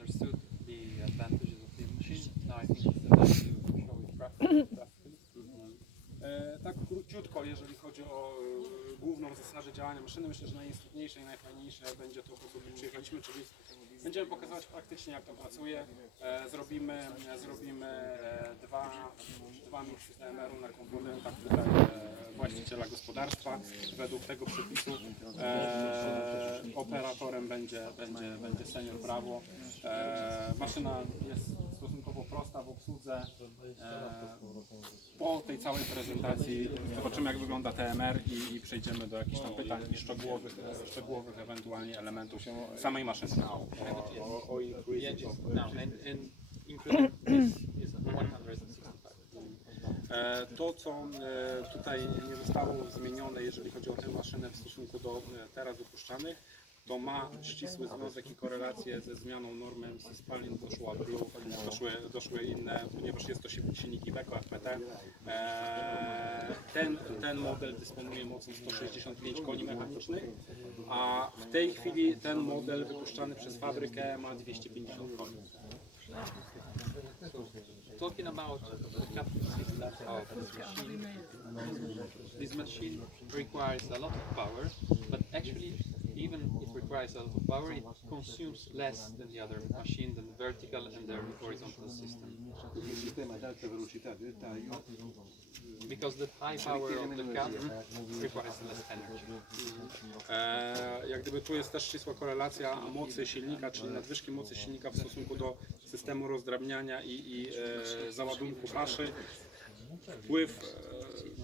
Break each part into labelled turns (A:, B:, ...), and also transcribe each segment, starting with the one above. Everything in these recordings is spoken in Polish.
A: understood the advantages of the machine. Now I think it's the time to show it graphically. graphically.
B: E, tak króciutko, jeżeli chodzi o e, główną zasadę działania maszyny, myślę, że najistotniejsze i najfajniejsze będzie to, po co przyjechaliśmy, czyli będziemy pokazywać praktycznie, jak to pracuje. E, zrobimy zrobimy e, dwa, dwa miksy TMR-u na komponentach tutaj e, właściciela gospodarstwa. Według tego przepisu e, operatorem będzie, będzie, będzie senior Bravo. E, maszyna jest stosunkowo prosta w obsłudze. E, po tej całej prezentacji zobaczymy jak wygląda TMR i, i przejdziemy do jakichś tam pytań szczegółowych, szczegółowych ewentualnie elementów samej maszyny.
A: Yeah, just now and, and including this is 165.
B: To, co e, tutaj nie zostało zmienione, jeżeli chodzi o tę maszynę w stosunku do teraz wypuszczanych, to ma ścisły związek i korelację ze zmianą normy emisji spalin, doszła Blue, doszły, doszły inne, ponieważ jest to silnik Iveco FPT. E, Ten, ten model dysponuje mocą 165 koni mechanicznych, a w tej chwili ten model wypuszczany przez fabrykę ma 250 koni.
A: Talking about capacity of machine, this machine requires a lot of power, but actually, even it requires a lot of power, it consumes less than the other machine, than the vertical and the horizontal system. Because the high power of the gun requires less energy.
B: E, jak gdyby tu jest też ścisła korelacja mocy silnika, czyli nadwyżki mocy silnika w stosunku do systemu rozdrabniania i, i e, załadunku paszy. Wpływ,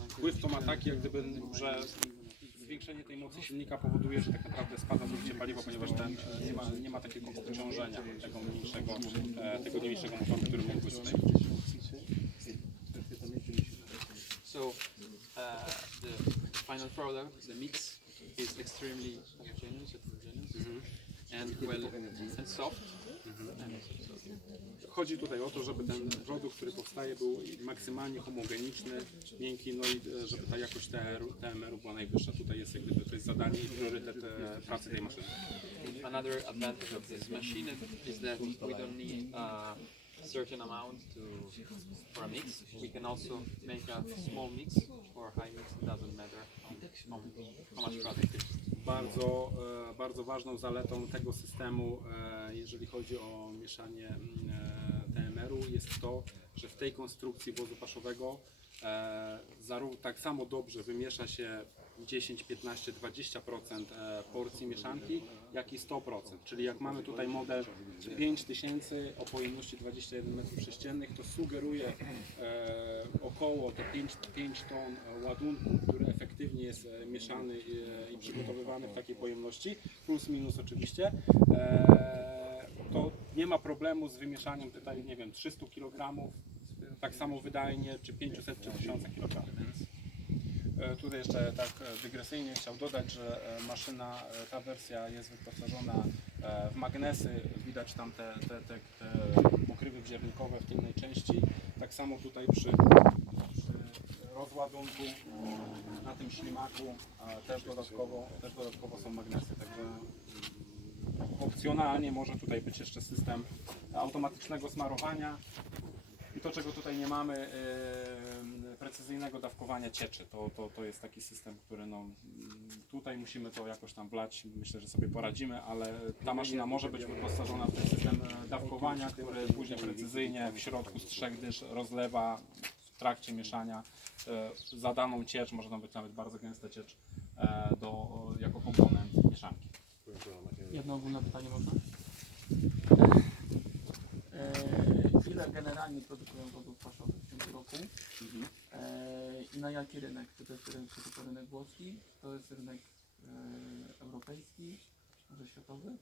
B: e, wpływ to ma taki, jak gdyby, że zwiększenie tej mocy silnika powoduje, że tak naprawdę spada zużycie paliwa, ponieważ ten nie ma, nie ma takiego przeciążenia tego mniejszego, e, tego mniejszego motoru, który mógłby tutaj
A: So uh, the final product, the mix, is extremely homogeneous, heterogeneous, and well and soft. So,
B: Chodzi tutaj o to, żeby ten produkt, który powstaje, był maksymalnie homogeniczny, miękki, no i e, żeby ta jakość TMR-u była najwyższa. Tutaj jest jak gdyby to jest zadanie i priorytet e, pracy tej maszyny.
A: Another advantage of this machine is that we don't need a certain amount to for a mix. We can also make a small mix or high mix. It doesn't matter how, how much product.
B: Bardzo, e, bardzo ważną zaletą tego systemu, e, jeżeli chodzi o mieszanie mm, e, TMR-u, jest to, że w tej konstrukcji wozu paszowego e, zaró- tak samo dobrze wymiesza się 10, 15, 20% e, porcji mieszanki, jak i 100%. Czyli jak mamy tutaj model 5000 o pojemności 21 m3, to sugeruje e, około te 5, 5 ton ładunku, który efektywnie jest e, mieszany i przygotowywany w takiej pojemności, plus minus oczywiście. To nie ma problemu z wymieszaniem tutaj, nie wiem, 300 kg, tak samo wydajnie, czy 500, czy 1000 kg. E, Tutaj jeszcze tak e, dygresyjnie chciał dodać, że e, maszyna, ta wersja jest wyposażona w magnesy, widać tam te, te, te, te pokrywy wziernikowe w tylnej części. Tak samo tutaj przy, przy rozładunku na tym ślimaku też dodatkowo, też dodatkowo są magnesy, także opcjonalnie może tutaj być jeszcze system automatycznego smarowania. I to, czego tutaj nie mamy, yy, precyzyjnego dawkowania cieczy. To, to, to jest taki system, który no, tutaj musimy to jakoś tam wlać. Myślę, że sobie poradzimy, ale ta maszyna może być wyposażona w ten system e, dawkowania, który później precyzyjnie w środku z trzech dysz rozlewa w trakcie mieszania e, zadaną ciecz, może to być nawet bardzo gęsta ciecz, e, do, jako komponent mieszanki.
C: Jedno ogólne pytanie można? Produkują wodów paszowych w tym roku? E, I na jaki rynek? Czy to jest rynek, czy tylko rynek włoski? Czy to jest rynek e, europejski? Może światowy?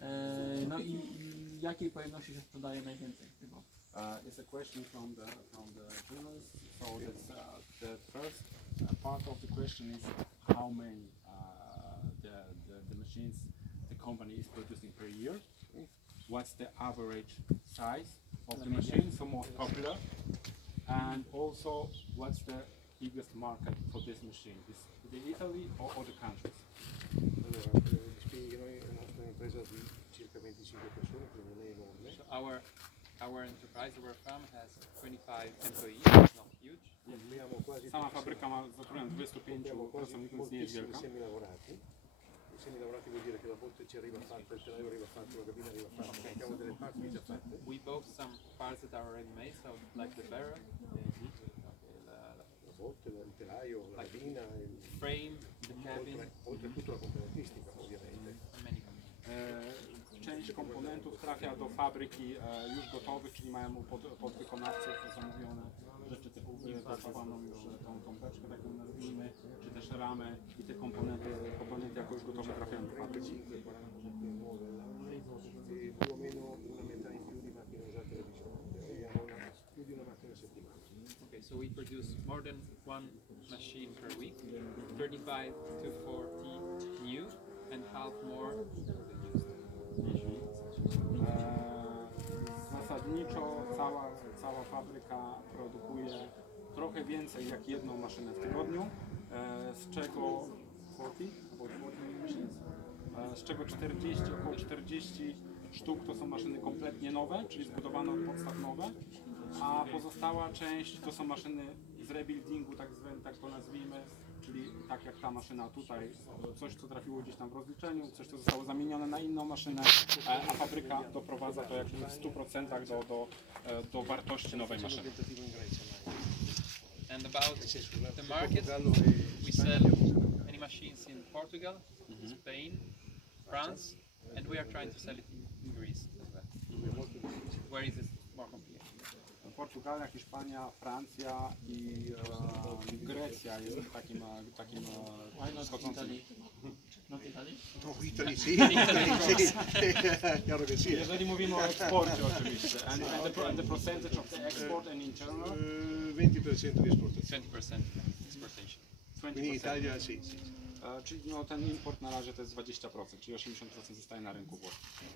C: E, no i, i jakiej pojemności się sprzedaje najwięcej tego?
B: Uh, it's a question from the from the journalist. So it's, uh, the first uh, part of the question is how many uh, the, the the machines the company is producing per year. What's the average size of the machine, so most popular, and also what's the biggest market for this machine? Is it Italy or other countries?
D: Allora,
E: che noi è nostra impresa di circa 25 persone, quindi non è enorme.
A: So our our enterprise, our farm has 25 employees. It's not huge.
E: Abbiamo quasi
B: Sama fabryka ma zatrudnione 25 pracowników, więc nie jest wielka.
E: Semi lavorati. I semi lavorati vuol dire che la botte ci arriva fatta, il telaio arriva fatto, la cabina arriva fatta, abbiamo delle parti già fatte.
A: We bought some parts that are already made, so like the barrel, okay, the,
E: La botte, il telaio, la cabina, il,
A: the frame, the cabin,
E: oltre, oltre a tutto la componentistica ovviamente.
A: many components.
B: E, Część komponentów trafia do fabryki e, już gotowych, czyli mają pod, podwykonawców zamówione rzeczy typu wypracowaną już e, tą, tą beczkę, tak ją nazwijmy, ramę i te komponenty, komponenty jako już gotowe trafiają do fabryki.
E: 45 nuove all'anno più o meno una metà in più di macchine usate da diciamo. Abbiamo una, più di una macchina a settimana.
A: Okay, so we produce more than one machine per week, 35 to 40 new, and half more
B: E, Zasadniczo cała, cała fabryka produkuje trochę więcej jak jedną maszynę w tygodniu, z czego 40, about 40 machines, e, z czego 40, około 40 sztuk to są maszyny kompletnie nowe, czyli zbudowane od podstaw nowe, a pozostała część to są maszyny z rebuildingu, tak, zwe, tak to nazwijmy, czyli tak jak ta maszyna tutaj, coś co trafiło gdzieś tam w rozliczeniu, coś co zostało zamienione na inną maszynę, e, a fabryka doprowadza to jakby w 100% do, do, e, do wartości nowej maszyny.
E: Tentativo in Grecia, ma
A: And about
E: nel senso, la-
A: the market, we sell
E: abbiamo
A: many machines in Portugal, mm-hmm. Spain, France, and we are trying to sell it in, in Greece as well.
E: dove è.
A: Where is it more complicated?
B: Portugalia, Hiszpania, Francja i e, Grecja jest takim, takim
C: Why
B: wschodzącym.
C: Italy?
E: No, Italy sì, chiaro che sì.
B: Jeżeli mówimy o eksporcie oczywiście, and, and, the, and the percentage of the export and internal,
E: Eh, 20% di esportazione.
A: 20% exportation.
E: Quindi in
B: 20%.
E: Italia sì, sì.
B: E, Czyli no, ten import na razie to jest 20%, czyli 80% zostaje na rynku włoskim.